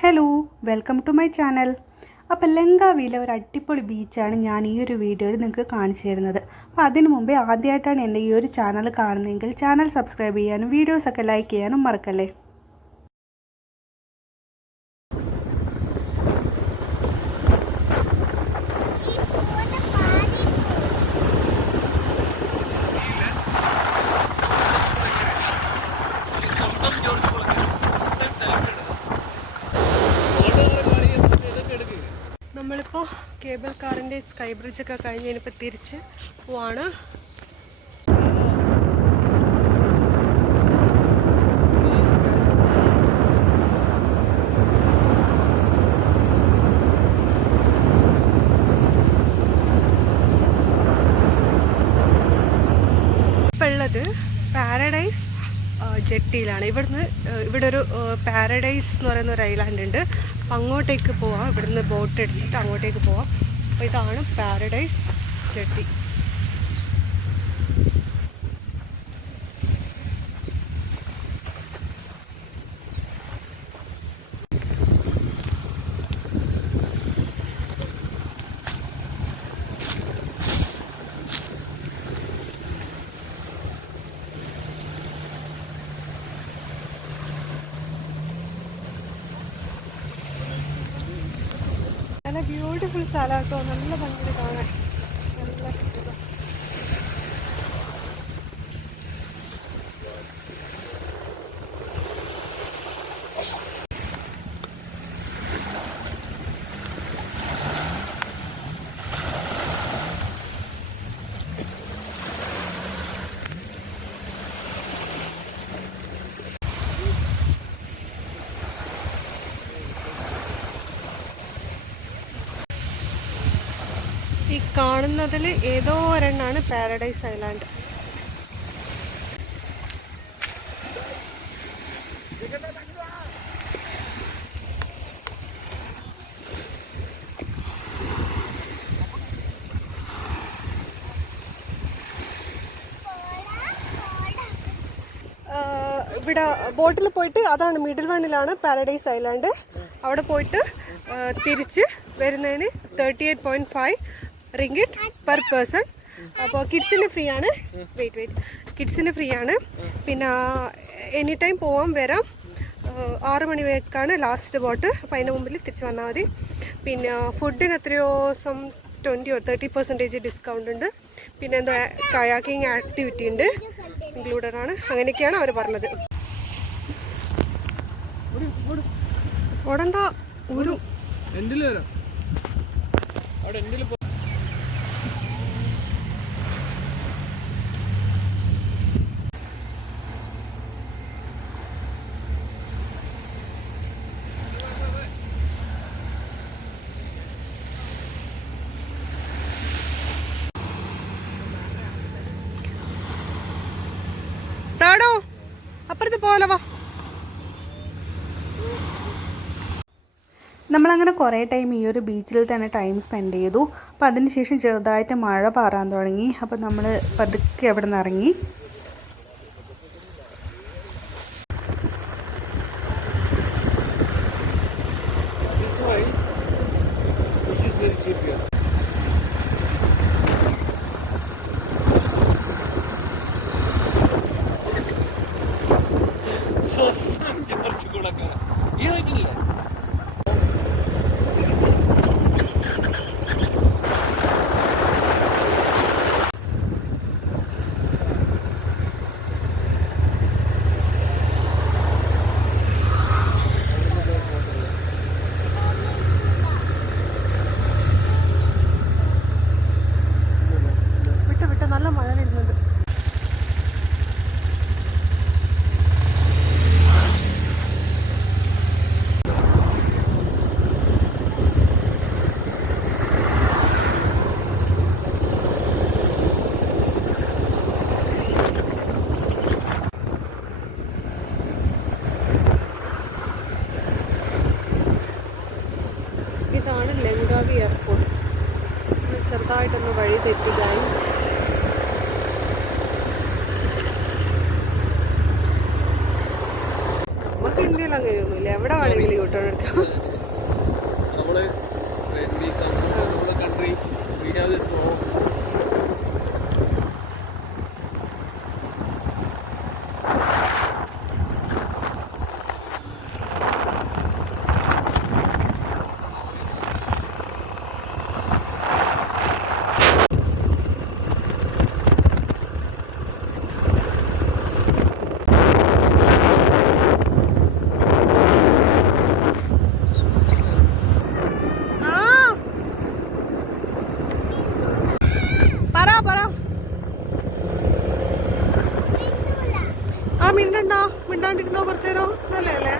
Hello welcome to my channel. അപ്പോൾ ലങ്കാവിയിലെ ഒരു അടിപൊളി ബീച്ചാണ് ഞാൻ ഈ ഒരു വീഡിയോയിൽ നിങ്ങൾക്ക് കാണിച്ചു തരുന്നത്. അപ്പോൾ അതിനു മുമ്പേ ആദ്യമായിട്ടാണ് എൻ്റെ ഈ ഒരു ചാനൽ കാണുന്നതെങ്കിൽ ചാനൽ സബ്സ്ക്രൈബ് ചെയ്യാനും വീഡിയോസൊക്കെ ലൈക്ക് ചെയ്യാനും മറക്കല്ലേ. നമ്മളിപ്പോൾ കേബിൾ കാറിൻ്റെ സ്കൈ ബ്രിഡ്ജൊക്കെ കഴിഞ്ഞ് ഇനിയിപ്പോൾ തിരിച്ച് പോവാണ്. ഇപ്പോൾ ഉള്ളത് പാരഡൈസ് ജെട്ടിയിലാണ്. ഇവിടെ ഒരു പാരഡൈസ് എന്ന് പറയുന്ന ഒരു ഐലാൻഡ് ഉണ്ട്. അപ്പം അങ്ങോട്ടേക്ക് പോവാം. ഇവിടുന്ന് ബോട്ട് എടുത്തിട്ട് അങ്ങോട്ടേക്ക് പോവാം. അപ്പോൾ ഇതാണ് പാരഡൈസ് ജെട്ടി. നല്ല ബ്യൂട്ടിഫുൾ സ്ഥലമാട്ടോ, നല്ല ഭംഗി കാണാൻ, നല്ല ഇഷ്ടം. ഈ കാണുന്നതിൽ ഏതോ ഒരെണ്ണാണ് പാരഡൈസ് ഐലാൻഡ്. ഇവിടെ ബോട്ടിൽ പോയിട്ട്, അതാണ് മിഡിൽ വണ്ണിലാണ് പാരഡൈസ് ഐലാൻഡ്. അവിടെ പോയിട്ട് തിരിച്ച് വരുന്നതിന് 38.5 റിങ്കിറ്റ് പെർ പേഴ്സൺ. അപ്പോൾ കിഡ്സിന് ഫ്രീ ആണ്. കിഡ്സിന് ഫ്രീ ആണ്. പിന്നെ എനി ടൈം പോവാം, വരാം. 6 മണിക്കാണ് ലാസ്റ്റ് ബോട്ട്. അപ്പോൾ അതിന് മുമ്പിൽ തിരിച്ച് വന്നാൽ മതി. പിന്നെ ഫുഡിന് എത്രയോ 20 or 30% ഡിസ്കൗണ്ട് ഉണ്ട്. പിന്നെ എന്തോ കയാക്കിങ് ആക്ടിവിറ്റി ഉണ്ട്, ഇൻക്ലൂഡഡ് ആണ്. അങ്ങനെയൊക്കെയാണ് അവർ പറഞ്ഞത്. ഓടണ്ട, ഒരു ടാടോ അപ്പുറത്ത് പോലവാ. നമ്മളങ്ങനെ കുറേ ടൈം ഈ ഒരു ബീച്ചിൽ തന്നെ ടൈം സ്പെൻഡ് ചെയ്തു. അപ്പോൾ അതിനുശേഷം ചെറുതായിട്ട് മഴ പാറാൻ തുടങ്ങി. അപ്പോൾ നമ്മൾ പതുക്കെ അവിടെ നിന്ന് ഇറങ്ങി. നല്ല മഴ വരുന്നുണ്ട്. ഇതാണ് ലങ്കാവി എയർപോർട്ട്. ചെറുതായിട്ടൊന്ന് വഴി തെറ്റി ഗൈസ്. നമുക്ക് കഴിഞ്ഞാൽ അങ്ങനെയൊന്നുമില്ല, എവിടെ വേണമെങ്കിലും യൂട്ടേൺ എടുക്കാം. മിണ്ടണ്ടോ, മിണ്ടാണ്ടിരുന്നോ കുറച്ചു നേരം, നല്ലതല്ലേ?